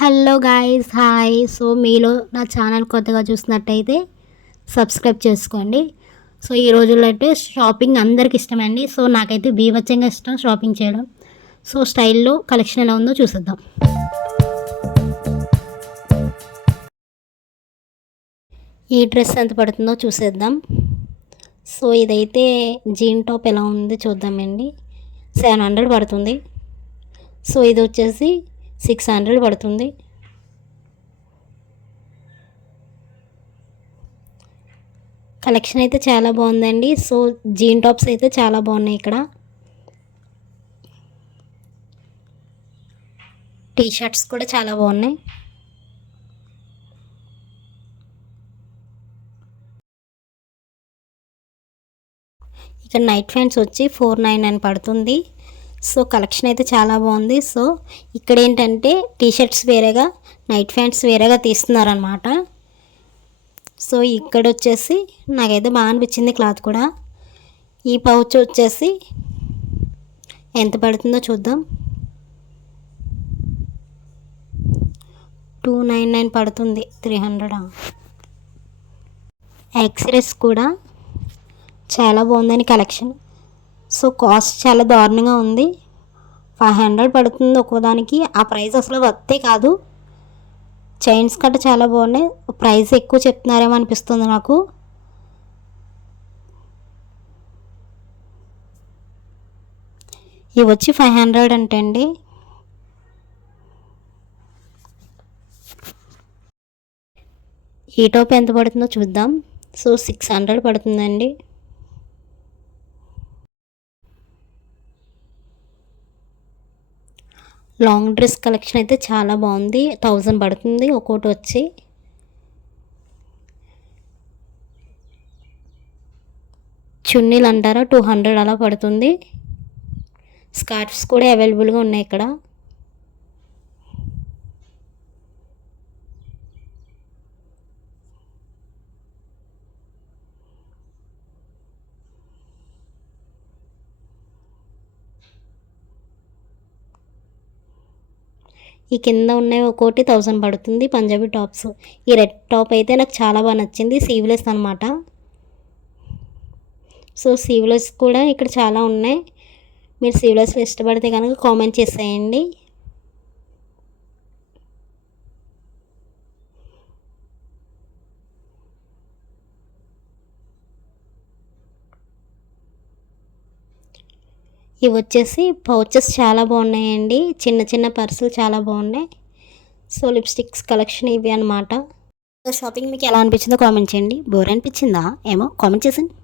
Hello guys, hi. So మీలో నా channel కొత్తగా చూసినట్టయితే సబ్స్క్రైబ్ చేసుకోండి. సో ఈ రోజుల్లో అయితే షాపింగ్ అందరికి ఇష్టమండి. సో నాకైతే బీభత్సంగా ఇష్టం షాపింగ్ చేయడం. సో స్టైల్లో కలెక్షన్ ఎలా ఉందో చూసేద్దాం. ఈ డ్రెస్ ఎంత పడుతుందో చూసేద్దాం. సో ఇదైతే జీన్ టాప్ ఎలా ఉంది చూద్దామండి. 700 పడుతుంది. సో ఇది వచ్చేసి 600 పడుతుంది. కలెక్షన్ అయితే చాలా బాగుందండి. సో జీన్ టాప్స్ అయితే చాలా బాగున్నాయి. ఇక్కడ టీ షర్ట్స్ కూడా చాలా బాగున్నాయి. ఇక్కడ నైట్ ప్యాంట్స్ వచ్చి 499 పడుతుంది. సో కలెక్షన్ అయితే చాలా బాగుంది. సో ఇక్కడ ఏంటంటే టీ షర్ట్స్ వేరేగా, నైట్ ప్యాంట్స్ వేరేగా తీస్తున్నారనమాట. సో ఇక్కడ వచ్చేసి నాకైతే బాగా అనిపించింది క్లాత్ కూడా. ఈ పౌచ్ వచ్చేసి ఎంత పడుతుందో చూద్దాం. 299 పడుతుంది. 300. యాక్సెసరీస్ కూడా చాలా బాగుందని కలెక్షన్. సో కాస్ట్ చాలా దారుణంగా ఉంది. 500 పడుతుంది ఒక్కోదానికి. ఆ ప్రైస్ అసలు వర్తే కాదు. చైన్స్ కట్ట చాలా బాగున్నాయి. ప్రైస్ ఎక్కువ చెప్తున్నారేమో అనిపిస్తుంది నాకు. ఇవి వచ్చి 500 అంటండి. ఈ టాప్ ఎంత పడుతుందో చూద్దాం. సో 600 పడుతుందండి. లాంగ్ డ్రెస్ కలెక్షన్ అయితే చాలా బాగుంది. 1000 పడుతుంది ఒక్కోటి వచ్చి. చున్నీలు అంటారా 200 అలా పడుతుంది. స్కార్ఫ్స్ కూడా అవైలబుల్గా ఉన్నాయి ఇక్కడ. ఈ కింద ఉన్నాయి ఒక్కోటి 1000 పడుతుంది. పంజాబీ టాప్స్. ఈ రెడ్ టాప్ అయితే నాకు చాలా బాగా నచ్చింది. సీవ్లెస్ అనమాట. సో సీవ్లెస్ కూడా ఇక్కడ చాలా ఉన్నాయి. మీరు సీవ్లెస్లో ఇష్టపడితే కనుక కామెంట్ చేసేయండి. ఇవి వచ్చేసి పౌచెస్ చాలా బాగున్నాయండి. చిన్న చిన్న పర్సులు చాలా బాగున్నాయి. సో లిప్స్టిక్స్ కలెక్షన్ ఇవి అనమాట. సో షాపింగ్ మీకు ఎలా అనిపించిందో కామెంట్ చేయండి. బోర్ అనిపించిందా ఏమో కామెంట్ చేయండి.